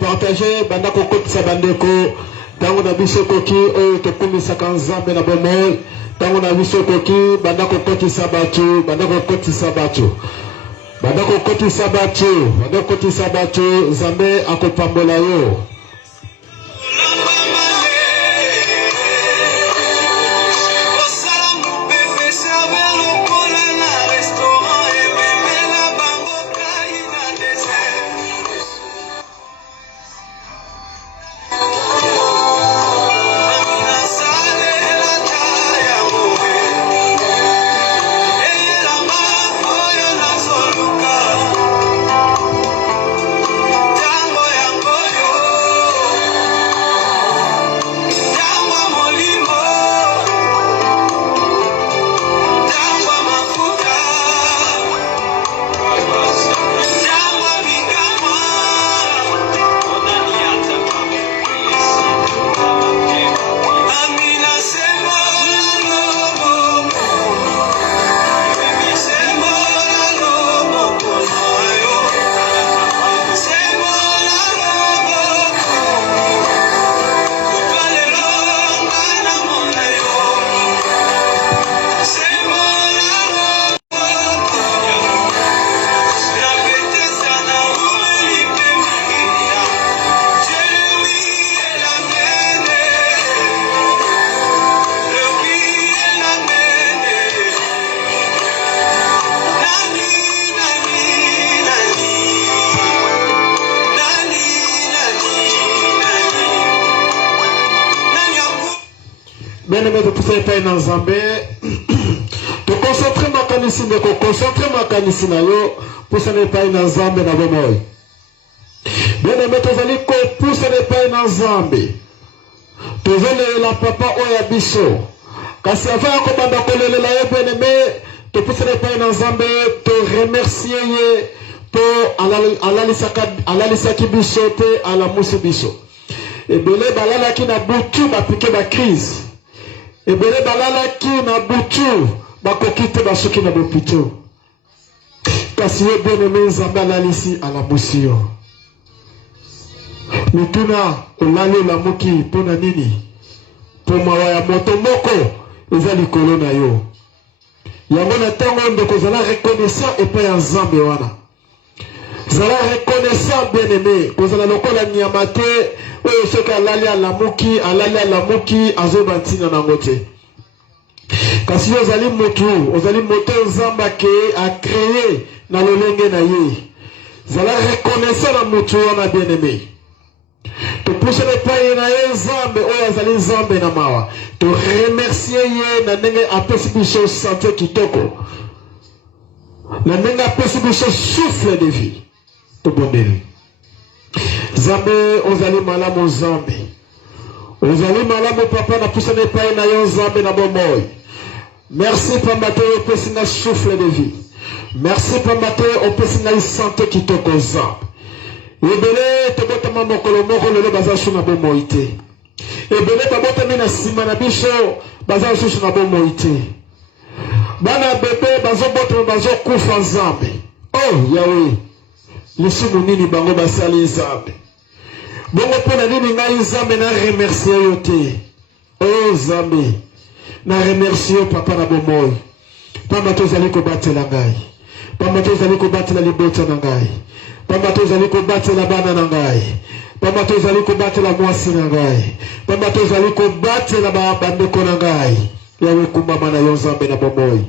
Partagez bandako kotisa bandeko. Tango na biso koki oyo tokumisaka nzambe na bomoi. Tango na biso koki bandako kotisa bato, bandako kotisa bato. Bandako kotisa bato, bandako kotisa bato, nzambe akopambola yo. Bien-aimé de pousser pas dans Zambé. De concentrer ma canissine, de concentrer ma canissine à yo, pour ce n'est pas dans Zambé dans le monde. Bien-aimé, tu vas dire que pour ce n'est pas dans Zambé. Tu vas dire la papa ou ya biso. Quand c'est avant qu'on m'a donné la bien-aimé, tu pour ce n'est pas dans Zambé, te remercier pour ala lisaki biso te ala musi biso. Et belé balala qui n'a boutu ba piqué ba crise. Et belé balala qui n'a boutu ba kokite ba soki na bopito. Kasi ye bien aimé Nzambe alalisi ala musi yo. Mituna olale la moki pona nini? Po mawa ya moto moko eza likolo na yo. Yango na tango ndeko zala reconnaissant et pas ya Nzambe wana. Zala reconnaissant bien aimé, kozala lokola nyamate oyo soki alali ala muki azobantina nango te. Kasi ozali moto Nzamba ke a créé na lolenge na ye. Zala reconnaissant na motu wana bien aimé. To pousse le paye na ye Nzambe oyo azali Nzambe na mawa. To remercier ye na ndenge apesi biso santé kitoko. Na ndenge apesi biso souffle de vie. To bondeli. Nzambe ozali malamu Nzambe. Ozali malamu papa na pousse le paye na yo Nzambe na bomoi. Merci pambate opesi na souffle de vie. Merci pambate opesi na santé kitoko Nzambe. Ebele tobotama mokolo moko lelo baza shu na bomoi te. Ebele babotami na sima na biso baza shu na bomoi te. Bana bebe bazobotama bazokufa Nzambe. Oh Yahweh, lisumu nini bango basali Nzambe. Bongo pona nini ngai Nzambe na remercier yo te. Oh Nzambe, na remercier yo papa na bomoi. Pamba tozali kobatela ngai. Pamba tozali kobatela libota na ngai. Pamba tozali kobatela bana na ngai. Pamba tozali kobatela mwasi na ngai. Pamba tozali kobatela bandeko na ngai. Yawe kumbama na yo Nzambe na bomoi.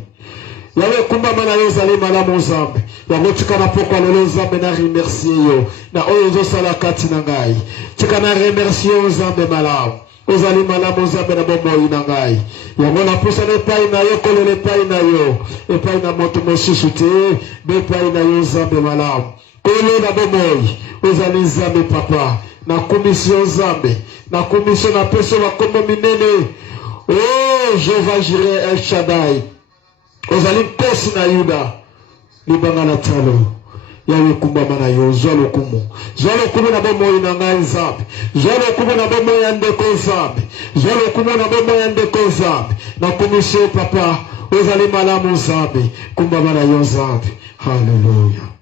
Yawe kumbama na yo zali malamu Nzambe. Yango tika na pokwa lelo Nzambe na remercier yo. Na oyo zosala kati na ngai. Tika na remercier yo Nzambe malamu. Ozali malamu Nzambe na bomoi na ngai. Yango na pusa ne pai na yo kolele pai na yo. E pai na moto mosusu te. Be pai na yo Nzambe malamu. Kolo na bomoi, ozali Nzambe papa, na commission Nzambe, na commission na peso na kombo minene. Oh, Jehova Jireh El Shaddai. Ozali kosi na Yuda, libanga na talo. Yawe kumbama na yo, zolo kumu. Zolo kumu na bomoi na ngai Nzambe. Zolo kumu na bomoi ya ndeko Nzambe. Zolo kumu na bomoi ya ndeko Nzambe. Na commission papa, ozali malamu Nzambe. Kumbama na yo Nzambe. Hallelujah.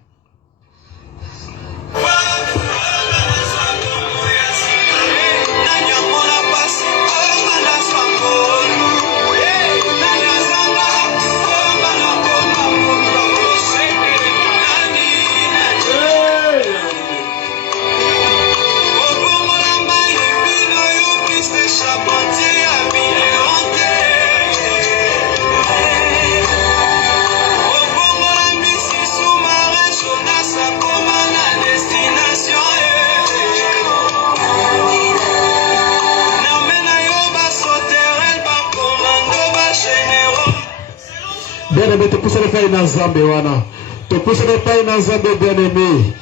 Bien-aimé, te pousse pas dans Zambé, wana. Te pousse pas dans Zambé, bien-aimé.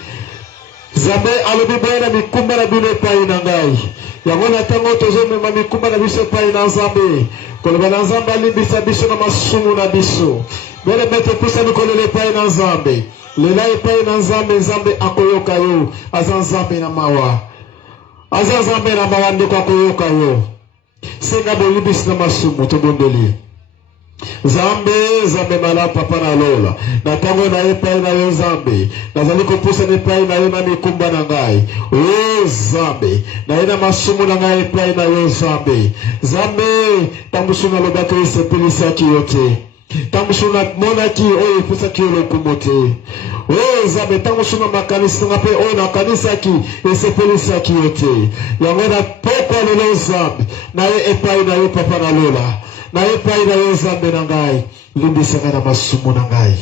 Zambé, alobi boya mikumba na bino pa ina ngai. Yango na tango tozo mema mikumba na biso pa ina Zambé. Koloba na Zambé alimbisa biso na masumu na biso. Bien-aimé, te pousse ni kolele pa ina Zambé. Lela pa ina Zambé, Zambé akoyoka yo. Azan Zambé na mawa. Azan Zambé na mawa ndeko akoyoka yo. Senga bolibisi na masumu to bondeli. Zambe mala papa na lola. Na tango na epai na yo Zambe. Nazali kopusa na epai na yo na mikumba na ngai. O Zambe. Na ina masumu na ngai epai na yo Zambe. Zambe tambusuna lobaka esepelisa ki yote. Tambusuna mona ki oyo epusa ki lokumote. O Zambe tambusuna makanisa na pe oyo na kanisa ki esepelisa ki yote. Yango na poko lelo Zambe. Na epai na yo papa na lola. Na epai na yo Zambe na ngai limbisaka na masumu na ngai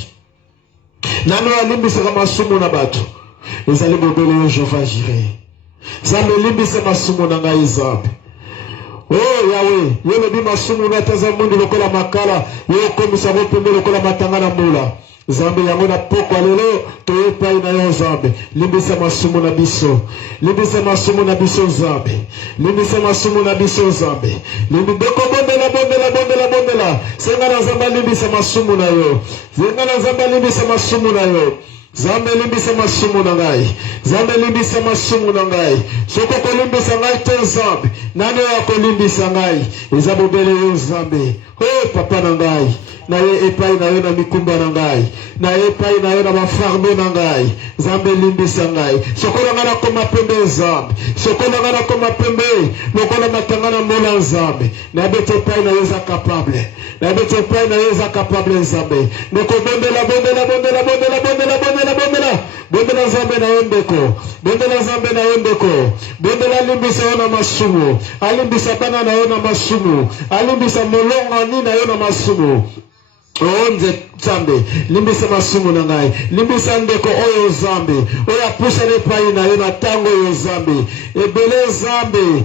nano alimbisaka masumu na bato ezali bobele yo Jehova Jireh Zambe limbisa masumu na ngai Zambe oh Yahweh yo lobi masumu na taza mundi lokola makala yo komisa bopembe lokola matanga na mbula Zambe yango na poko lelo to epai na yo Zambe limbisa masumu na biso limbisa masumu na biso Zambe limbisa masumu na biso Zambe limbidoko bondela senga na Zambe limbisa masumu na yo senga na Zambe limbisa masumu na yo Zambe limbisa masumu na ngai Zambe limbisa masumu na ngai soko ko limbisa ngai te Zambe nani akolimbisa ngai ezabobele yo Zambe oh papa na ngai na ye epai na yo na mikumba na ngai na epai na yo na mafarme na ngai Zambe limbisa ngai soko na ngana koma pembe Zambe soko na ngana koma pembe lokola matanga na mola Zambe na bete epai na yo za capable na bete epai na yo za capable Zambe noko bondela bondela Zambe na yondeko bondela Zambe na yondeko bondela limbisa yo na masumu alimbisa bana na yo na masumu alimbisa molonga ni na yo na masumu Onze Zambe limbisa masumu na ngai limbisa ndeko oyo Zambe oya pusha ne pai na yo na tango yo Zambe ebele Zambe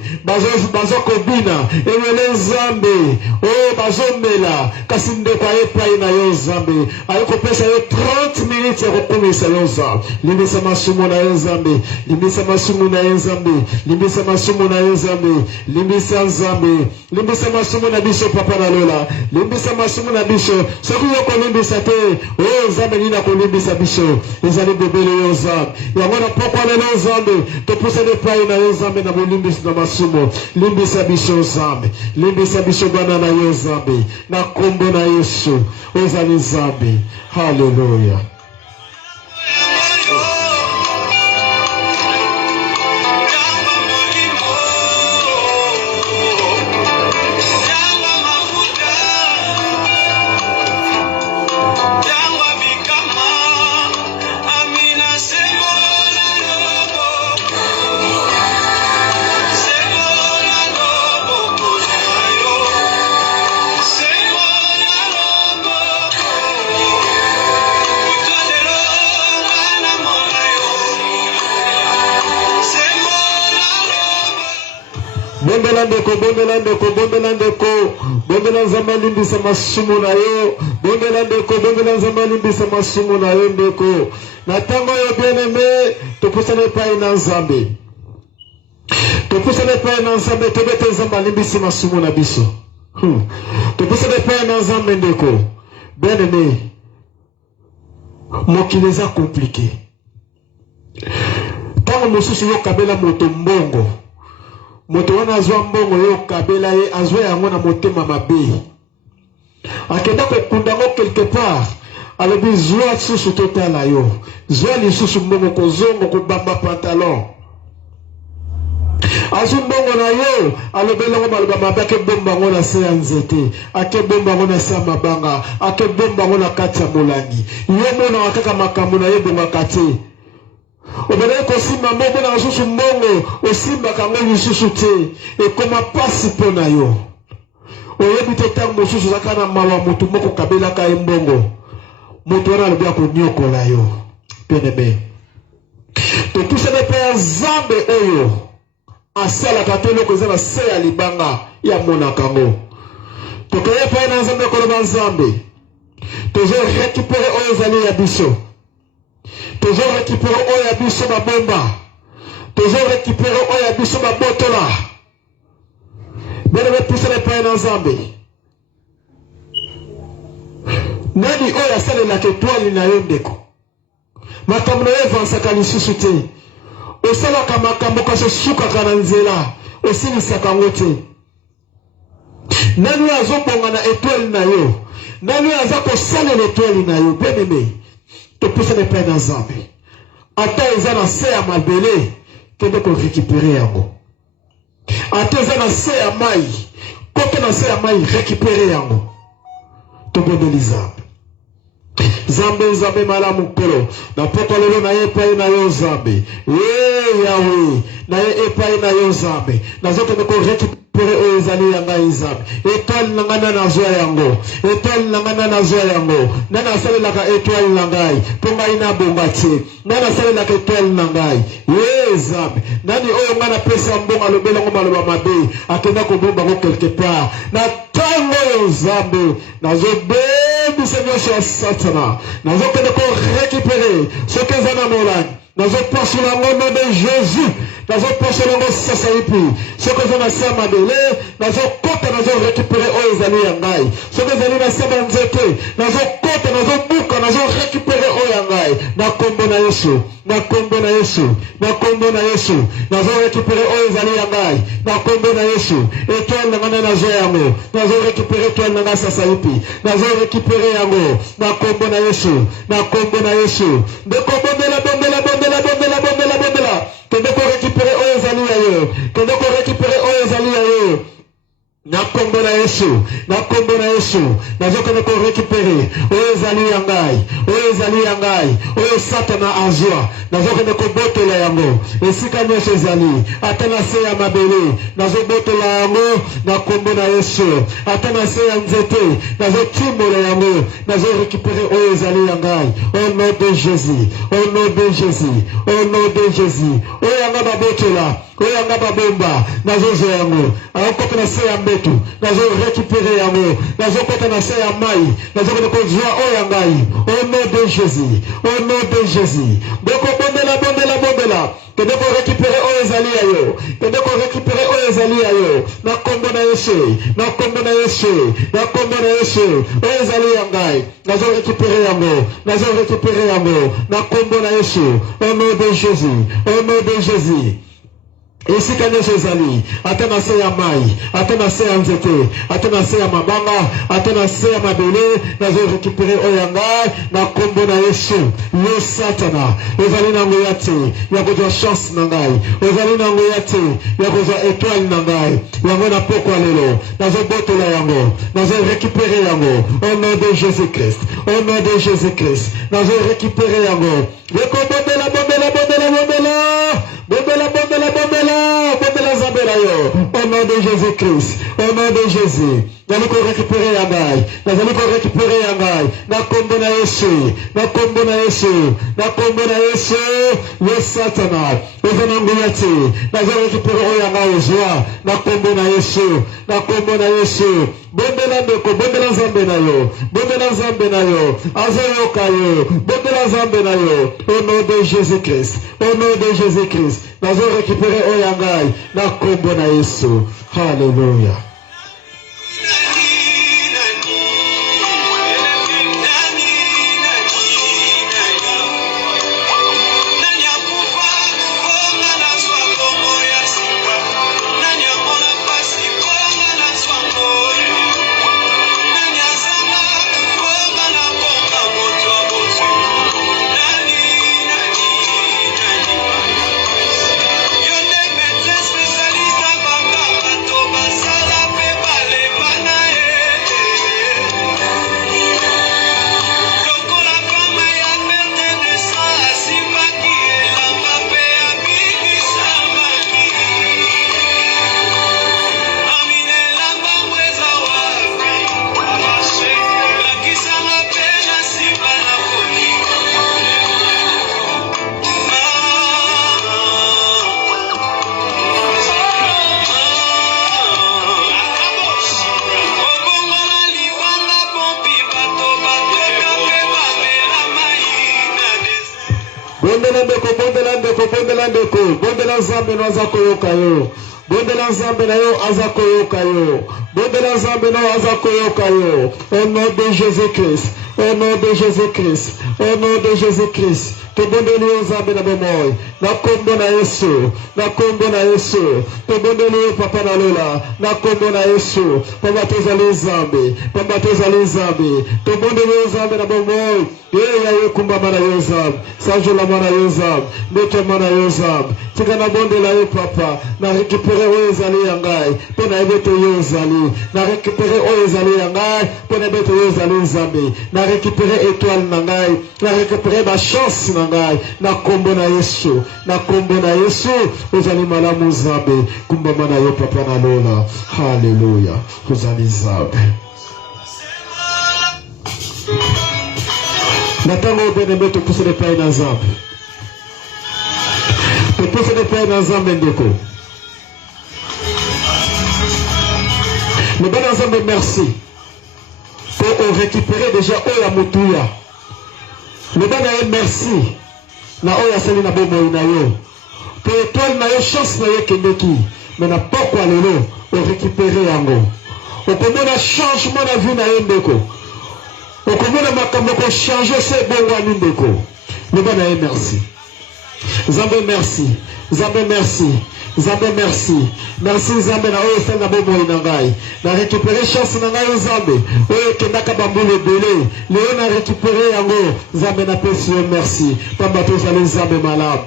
bazo kobina ebele Zambe oh bazo mela kasi ndeko epai na yo Zambe ayiko pesa yo 30 minutes ya kokumisa yo Zambe limbisa masumu na yo Zambe limbisa masumu na yo Zambe limbisa masumu na yo Zambe limbisa Zambe limbisa masumu na biso papa na lola limbisa masumu na biso soki yo kolimbisa te o Zambe nina kolimbisa biso ezali bebele yo Zambe yango na poko lelo Zambe topusa ne pai na yo Zambe na bolimbisa na masumu limbisa biso Zambe limbisa biso bana na yo Zambe na kombo na Yesu ezali Zambe haleluya bondela Zambe limbisa masumu na yo bondela Zambe limbisa masumu na yo ndeko na tango yo bien-aimé topusana epai na Zambe topusana epai na Zambe tobete Zambe limbisi masumu na biso topusana epai na Zambe ndeko bien-aimé mokili eza compliqué tango mosusu yo kabela moto mbongo moto wana azwa mbongo yo kabela ye azwa yango na motema mabe akenda kokunda ngo quelque part alobi zwa susu totala yo zwa lisusu mbongo kozongo kobamba pantalon azwa mbongo na yo alobela ngo maloba mabe akebomba ngo na se ya nzete akebomba ngo na se ya mabanga akebomba ngo na kati ya molangi yo mona kaka makambo na ye bongaka te obele kosimba mbongo na susu mbongo osimba kango lisusu te ekoma pasi pona yo oyebi te tango mosusu zaka na mawa motu moko kabelaka ye mbongo motu wana alobi akonyokola yo bien-aimé totusana mpe ya Zambe oyo asalaka te eloko eza na se ya libanga ya monaka ngo tokoye mpe na Zambe koloba Zambe toujours récupérer Oyezali Yabiso. Toujours récupérer Oyabiso ma bomba. Toujours récupérer Oyabiso ma botola. Bien aimé, poussez les pains dans Zambie. Nani oya sale la ketwali na yondeko. Makambo na evansaka lisusu te. Osalaka makambo kasi sukaka na nzela. Osilisaka yango te. Nani azobonga na étoile na yo. Nani aza kosalela étoile na yo. Bien aimé. Topesa les pains dans Zambie. Ata eza na se ya mabele. Kende ko récupérer yango. Ata eza na se ya mai. Kote na se ya mai récupérer yango. Tobondeli Zambie. Zambe malamu kolo. Na poto lelo na epai na yo Zambe. Yahweh. Na epai na yo Zambe. Na zote ne ko récupérer Oyezali yanga Zambe. Étoile nangana na zoa yango. Étoile nangana na zoa yango. Nana sale laka étoile nangai. Ponga ina bombati. Nana sale laka étoile nangai. Zambe. Nani oyo ngana pesa mbonga lobela ngoma loba mabe. Akenda ko bomba ko quelque part. Na tango yo Zambe. Na zobe du Seigneur sur Satan. Nous allons récupérer ce que nous avons. Nous allons passer le nom de Jésus. Nous allons passer le nom de Sassaipi. Ce que nous avons fait à Madélé, nous allons récupérer Oyezali Yangai. Ce que nous avons fait à Nzete, nous allons récupérer Oyangai. Na kombo na Yesu. Na kombo na Yesu. Na kombo na Yesu. Nous allons récupérer Oyezali Yangai. Na kombo na Yesu. Étoile na na Zoyamo. Nous allons récupérer étoile na Sassaipi. Nous allons récupérer Yango. Na kombo na Yesu. Na kombo na Yesu. De kombo de la bombe la bombe la bombe la bombe la bombe la. Que de récupérer Oyezali Yayo. Que de récupérer Oyezali Yayo. Na kombo na Yesu. Na kombo na Yesu. Na zoka de récupérer Oyezali Yangai. Oyezali Yangai. Oyo Satana azwa. Na zoka de boto la yango. Esika nyesho ezali. Atana se ya mabele. Na zo boto la yango. Na kombo na Yesu. Atana se ya nzete. Na zo timbo la yango. Na zo récupérer Oyezali Yangai. Au nom de Jésus. Au nom de Jésus. Au nom de Jésus. Oyanga baboto la. Oyanga babomba. Na zo zo yango. Aoko na se ya mbetu. Na zo récupérer yango. Na zo kota na se ya mai. Na zo ko joa Oyangai. Au nom de Jésus. Au nom de Jésus. Doko bombela bombela bombela. Que de récupérer Oyezali Yayo. Que de récupérer Oyezali Yayo. Na kombo na Yesu. Na kombo na Yesu. Na kombo na Yesu. Oyezali Yangai. Na zo récupérer yango. Na zo récupérer yango. Na kombo na Yesu. Au nom de Jésus. Au nom de Jésus. Esi kanye Jezali, atena se ya mai, atena se ya nzete, atena se ya mabanga, atena se ya mabele, nazo récupérer Oyanga, na kombo na Yesu, yo Satana, ozali na ngoyate, ya kozwa chance na ngai, ozali na ngoyate, ya kozwa étoile na ngai, yango na pokwa lelo, nazo botola yango, nazo récupérer yango, au nom de Jésus-Christ, au nom de Jésus-Christ, nazo récupérer yango, yeko bombela, bombela, bombela, bombela, bombela, bombela, bombela, bombela zambela yo, au nom de Jésus-Christ, au nom de Jésus, nali ko récupérer yangai, nazali ko récupérer yangai, na kombo na Yesu, na kombo na Yesu, na kombo na Yesu, yo Satana, ozana nguyati, nazali récupérer oyanga ozwa, na kombo na Yesu, na kombo na Yesu, bombela ndeko, bombela zambe na yo, bombela zambe na yo, azoyoka yo, bombela zambe na yo, au nom de Jésus-Christ, au nom de Jésus-Christ, nazali récupérer oyangai, na kombo na Yesu, hallelujah. Spécialiste à Bamba, Bato Basala. ndeko, bondela ndeko, bondela ndeko, bondela nzambe no aza koyoka yo. Bondela nzambe na yo aza koyoka yo. Bondela nzambe na yo aza koyoka yo. Au nom de Jésus-Christ. Au nom de Jésus-Christ. Au nom de Jésus-Christ. Tobondeli yo nzambe na bomoi. Na kombo na Yesu. Na kombo na Yesu. Tobondeli yo papa na lola. Na kombo na Yesu. Pamba tozali nzambe. Pamba tozali nzambe. Tobondeli yo nzambe na bomoi. Ye ya yo kumba mana yo nzambe. Sanjola mana yo nzambe. Meto mana yo nzambe. Tika na bondela yo papa. Na récupérer oyo ezali ya ngai. Po na ebe te yo ezali. Na récupérer oyo ezali ya ngai. Po na ebe te yo ezali nzambe. Na récupérer étoile na ngai. Na récupérer ma chance na ngai. Na kombo na Yesu. Na kombo na Yesu. Ozali malamu nzambe. Kumba mana yo papa na lola. Hallelujah. Ozali nzambe. Natango bien-aimé te pousser les pains dans nzambe. Te pousser les pains dans nzambe ndeko. Le bon ensemble, merci pour récupérer déjà Oya Moutuya. Le bon merci. Na Oya Sali na Bomo na yo. Pour étoile na yo chance na yo kendeki. Mais na pourquoi lelo o récupérer yango. O komona changement na vie na yo ndeko. O komona makambo ko changer ce bon wani ndeko. Le bon merci. Zambé merci. Zambé merci. Zambé merci. Merci Zambé na oyo sala na bomo inangai. Na récupérer chance na ngai Zambé. Oyo kendaka bambule belé. Léo na récupérer yango. Zambé na pesi merci. Pamba to zali Zambé malade.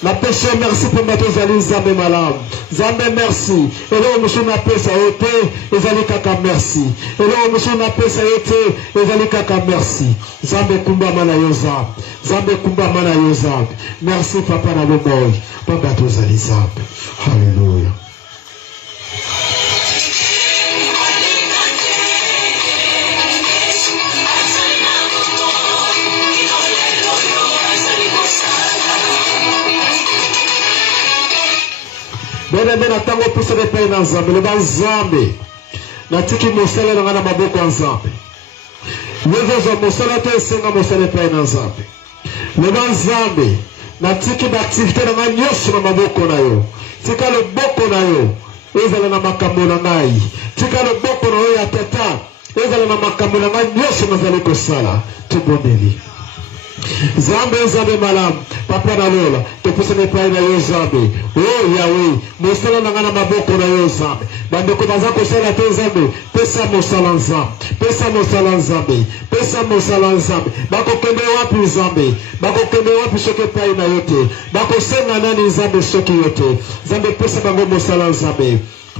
La pêche merci pour mettre Zali Zambé malam. Zambé merci. Et là on me na pesa ote. Et Zali kaka merci. Et là on me na pesa ote. Et Zali kaka merci. Zambé kumba mana yoza. Zambé kumba mana yoza. Merci papa na boboy. Papa to Zali Zambé. Alléluia. Bene na tango puso de pay na nzambe le banzambe na tiki mosala na ngana maboko nzambe lezo mosala te senga mosala pay na nzambe le banzambe na tiki ba activité na ngana nyonso na maboko na yo tika le boko na yo ezala na makambo na ngai tika le boko na yo ya tata ezala na makambo na ngai nyonso nazali kosala tubondeli Zambé Zambé malam papa na lola te pousse ne pas na yo Zambé oh Yahweh mosala na ngana maboko na yo Zambé bande ko baza ko sala te Zambé pesa mosala nzambe pesa mosala nzambe pesa mosala nzambe bako kende wapi Zambé bako kende wapi soke pai na yote bako senga nani Nzambe soki yote Zambé pesa bango mosala nzambe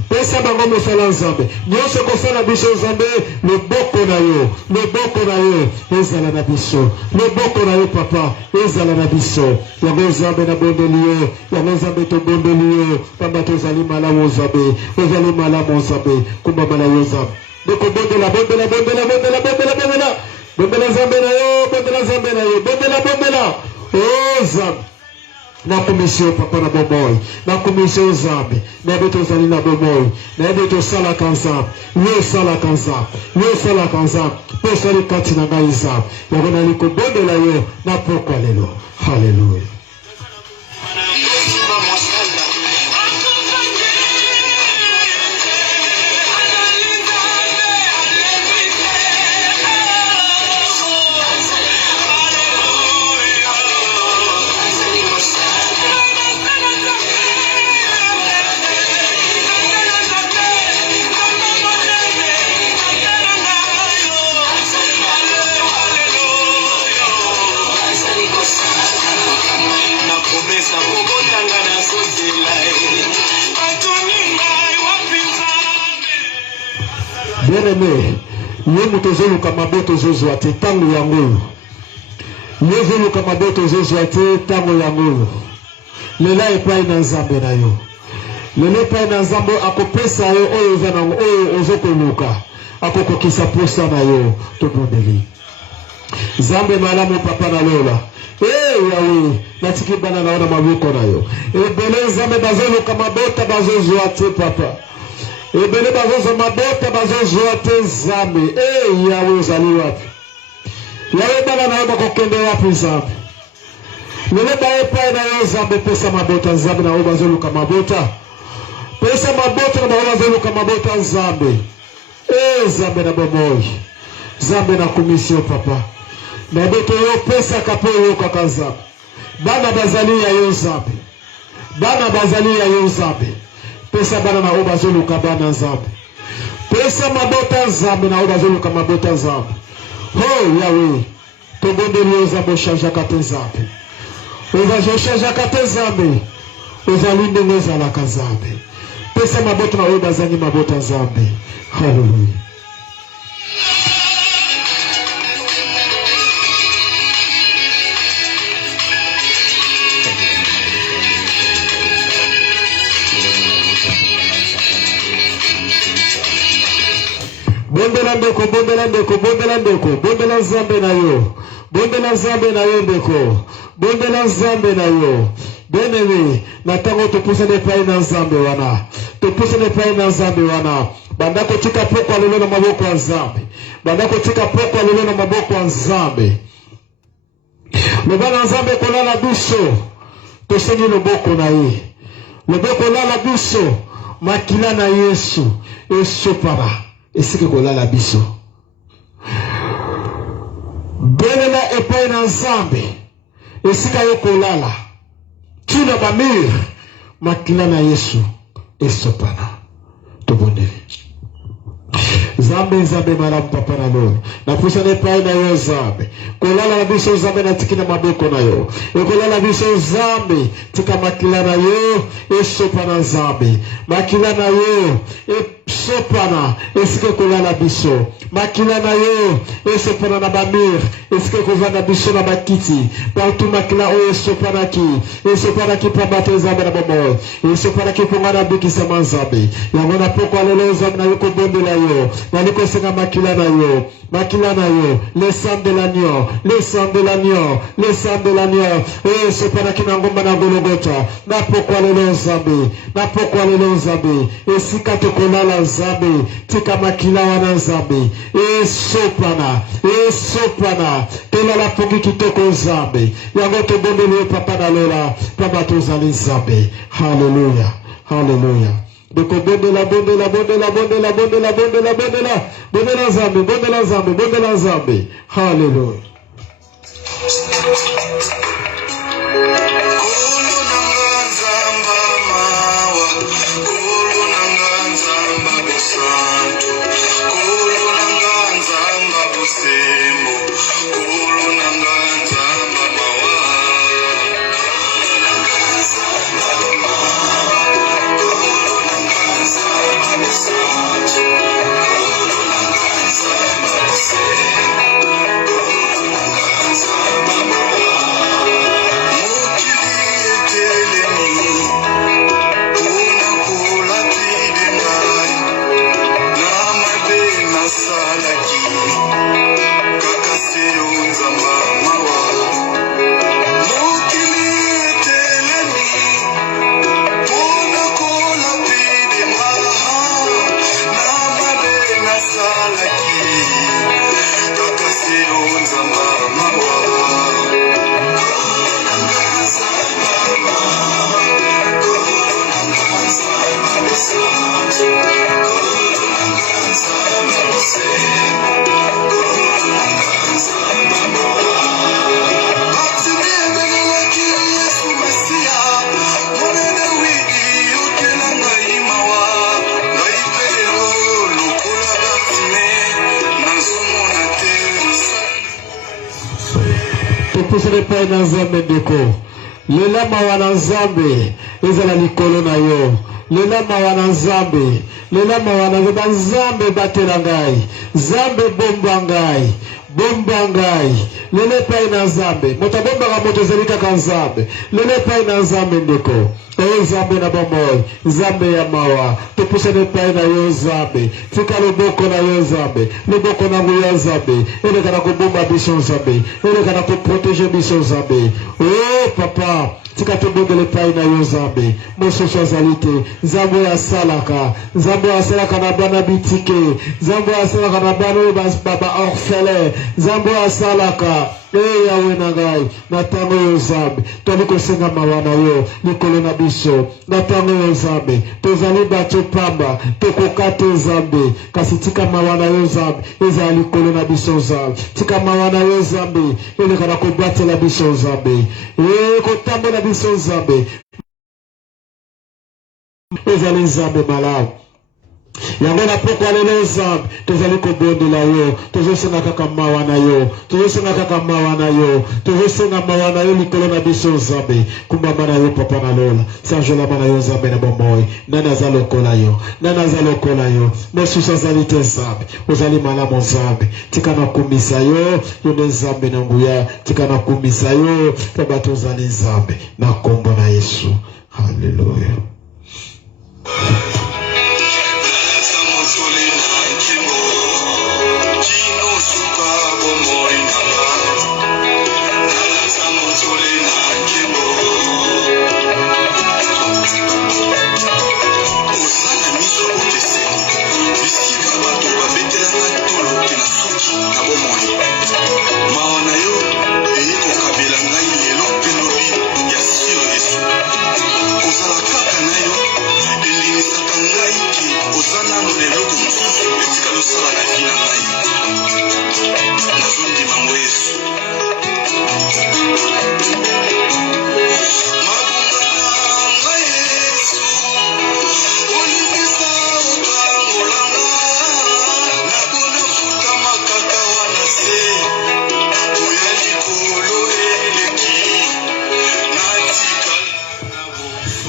pesa bango mosala nzambe nyonso kosala biso Nzambe le boko na yo ezala na biso le boko na yo papa ezala na biso yango Nzambe na bondeli yo yango Nzambe to bondeli yo pamba tozali malamu Nzambe ozali malamu Nzambe kumba mala yo Nzambe deko bondela Nzambe na yo bondela Nzambe na yo bondela oh Nzambe na commission papa na bomoy na commission Nzambe na beto zali na bomoy na beto sala kanza yo sala kanza po sali kati na ngai Nzambe yango na liko bondela yo na pokwa lelo haleluya. Bien-aimé, yemu tozoluka maboto zozwa te tango yango. Yezoluka maboto zozwa te tango yango. Lela epai na Nzambe na yo. Lela epai na Nzambe akopesa yo oyo zana oyo ozokoluka. Akokokisa posa na yo tobondeli. Nzambe malamu papa na lola. Yahweh, natiki bana na ona maboko na yo. Ebele Nzambe bazoluka mabota bazozwa te papa. Ebele bazozo mabota bazozwa te Nzambe. Yahweh ozali wapi? Yahweh bana na yo bakokende wapi Nzambe? lelo baepai na yo nzambe pesa mabota nzambe na oyo bazoluka mabota pesa mabota na bango bazoluka mabota nzambe nzambe na bomoi nzambe na komisio papa na boto yo pesaka mpo oyokaka nzambe bana bazali ya yo nzambe bana bazali ya yo nzambe pesa bana na oyo bazoluka bana nzambe pesa mabota nzambe na oyo bazoluka mabota nzambe yawe tobondeli yo nzambe oshangeaka te nzambe oshangeaka te nzambe ozali ndenge ozalaka nzambe pesa mabota na oyo bazangi mabota nzambe haleluya bondela ndeko bondela ndeko bondela ndeko bondela nzambe na yo bondela nzambe na yo ndeko bondela nzambe na yo bien-aimé na ntango topusana epai na nzambe wana topusana epai na nzambe wana banda kotika pokwa lelo na maboko ya nzambe banda kotika pokwa lelo na maboko ya nzambe loba na nzambe kolala biso tosengi loboko na ye loboko kolala biso makila na yesu esopana esike kolala biso belela epai na nzambe esika yo kolala tina bamir makila na yesu esopana tobondeli nzambe nzambe malamu papa na lolo napusana epai na yo nzambe kolala na biso nzambe na tiki na maboko na yo ekolala biso nzambe tika makila na yo esopana nzambe makila na yo esopana esike kolala biso makila na yo esopana na bamir esike kovanda biso na bakiti partout makila oyo esopanaki pambate nzambe na bomoi esopanaki mponga na bikisama nzambe yango na pokwa lelo nzambe na yo kobondela yo nali kosenga makila na yo le sang de l'agneau le sang de l'agneau le sang de l'agneau esopanaki na ngomba na gologota na pokwa lelo nzambe esika tokolala nzambe tika makila wana nzambe esopana tolala pongi kitoko nzambe yango tobondeli yo papa na lela pamba tozali nzambe haleluya doko bondela nzambe haleluya topusana epai na nzambe ndeko lela mawa na nzambe ezala likolo na yo lela mawa na nzambe banzambe batela ngai nzambe bomba ngai lelo epai na nzambe moto abombaka moto ezali kaka nzambe lelo epai na nzambe ndeko oyo nzambe na bomoi nzambe ya mawa topusana epai na yo nzambe tika loboko na yo nzambe loboko nango ya nzambe eleka na kobomba biso nzambe eleka na koprotege biso nzambe o papa tika tobondela epai na yo nzambe mosusu azali te nzambe oyo asalaka na bana bitike nzambe oyo asalaka na bana oyo baorphelin nzambe oyo asalaka Yawe Nagai, Natango Yozambe, Toliko Senga Mawana Yo, Nikolo Nabiso, Natango Yozambe, Tozali Bato Pamba, Tokokate Zambe, Kasitika Mawana Yozambe, Ezali Kolo Nabiso Zambe, Tika Mawana Yozambe, Elekana Kobate Nabiso Zambe, Kotambe Nabiso Zambe, Ezali Zambe Malade. Yangona pokwa lelo Zambe, tozali kobondela yo, tozosenga kaka mawana yo, tozosenga kaka mawana yo, tozosenga mawana yo likolo na biso Zambe, kumbamba na yo papa na lola, Serge la mana yo Zambe na bomoi, nana za lokola yo, nana za lokola yo, mosusu azali te Zambe, ozali malamu Zambe, tika na kumisa yo, yone Zambe na nguya, tika na kumisa yo, kabato ozali Zambe, na kombo na Yesu, hallelujah.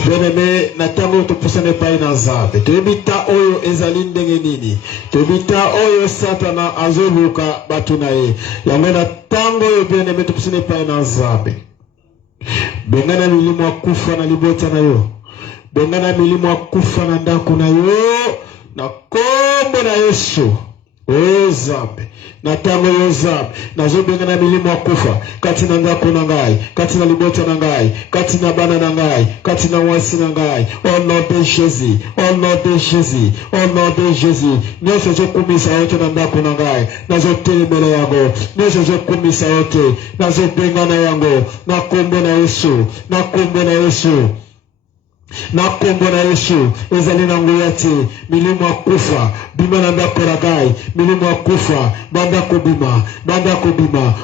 Bien-aimé, natango topusane pai na Zambe. Tobita oyo ezali ndenge nini. Tobita oyo Satana azoluka batu na ye. Yango natango oyo bien-aimé topusane pai na Zambe. Bengana milimo ya kufa na libota na yo. Bengana milimo ya kufa na ndako na yo. Na kombo na Yesu. O Zambe, natango yo Zambe, nazobenga na milimo ya kufa, kati na ndako na ngai, kati na libota na ngai, kati na bana na ngai, kati na wasi na ngai, au nom de Jésus, au nom de Jésus, au nom de Jésus, nyonso zokumisa yote na ndako na ngai, nazotelemela yango, nyonso zokumisa yote, nazobenga na yango, na kombo na Yesu, na kombo na Yesu. Na kombo na Yesu, ezali na nguya te, milimo ya kufa, bima na ndako na ngai, milimo ya kufa, banda kobima,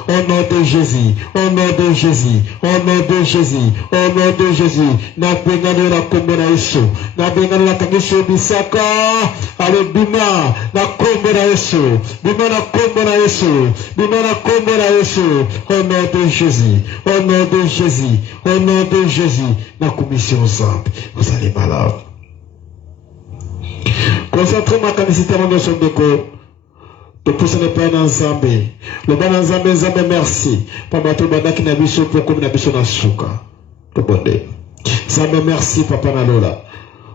au nom de Jésus, au nom de Jésus, au nom de Jésus, au nom de Jésus, na bengani na kombo na Yesu, na bengani na kangisho bisaka, ale bima, na kombo na Yesu, bima na kombo na Yesu, bima na kombo na Yesu, au nom de Jésus, au nom de Jésus, au nom de Jésus, na commission Zambe. Vous allez malade. Concentrez ma canicité à mon sondeko. De pousser les pains ensemble. Le ban ensemble, ensemble, merci. Papa, tout le monde qui n'a vu ce pour comme n'a vu son asuka. Le bonde. Zambe, merci, papa Nalola.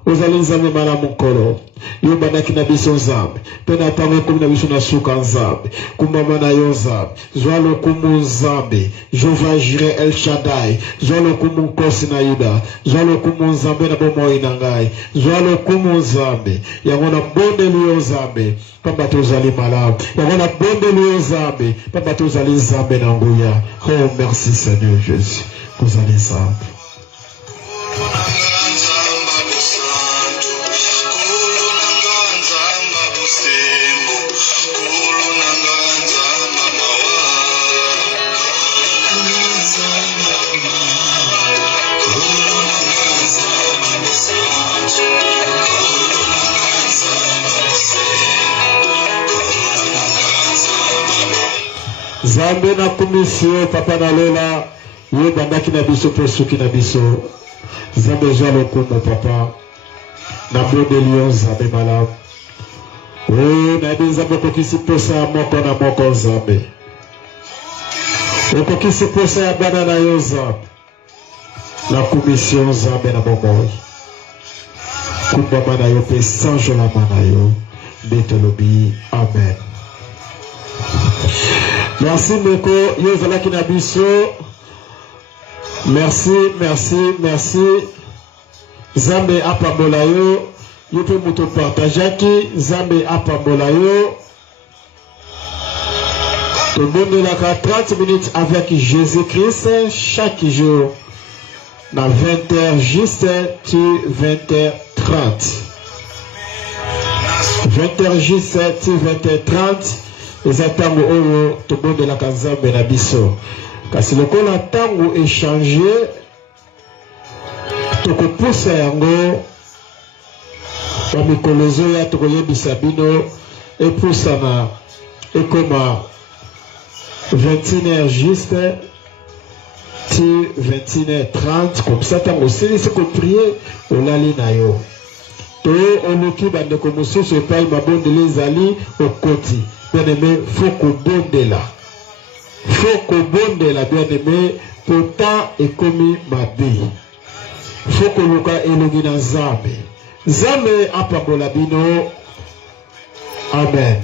Vous allez ensemble mal à mon colo. Yo banaki na biso Zambe. Pena tango comme na biso na suka Zambe. Kumama na yo Zambe. Zwalo kumu Zambe. Jova Jireh El Shaddai. Zwalo kumu kosi na Yuda. Zwalo kumu Zambe na bomo inangai. Zwalo kumu Zambe. Yangona bonde liyo Zambe. Pamba tozali malamu. Yangona bonde liyo Zambe. Pamba tozali Zambe na nguya. Oh merci Seigneur Jésus. Vous allez Zambe. Zambe na kumisio papa na lola ye bandaki na biso posuki na biso Zambe zwa lokumu papa na bonde lion Zambe malamu na ebe Zambe okokisi posa moko na moko Zambe okokisi posa ya bana na yo Zambe na kumisio Zambe na bomoi kumbama na yo pe sanjolama na yo ndete lobi amen. Merci Meko, Yozalaki Nabiso. Merci, merci, merci. Zambe apamolayo. Yope muto partajaki. Zambe apamolayo. Tout le monde a 30 minutes avec Jésus-Christ chaque jour. Dans 20h juste, tu 20h30. 20h juste, tu 20h30. Les attentes où tout le monde a Kanzambe na biso. Kasi le qu'on attend ou échanger, tout que pousse yango, comme mikolozo ya tout que bisabino, et pousse na, et comme 21h juste, tu 21h30, comme ça tant aussi c'est que prier au lali na yo. To oloki bande comme ça se paye ma bonne les ali au côté. Bien aimé, faut que bonde là. Faut que bonde là, bien aimé, pourtant est commis ma vie. Faut que le cas est le Zame. Zame apambola bino. Amen.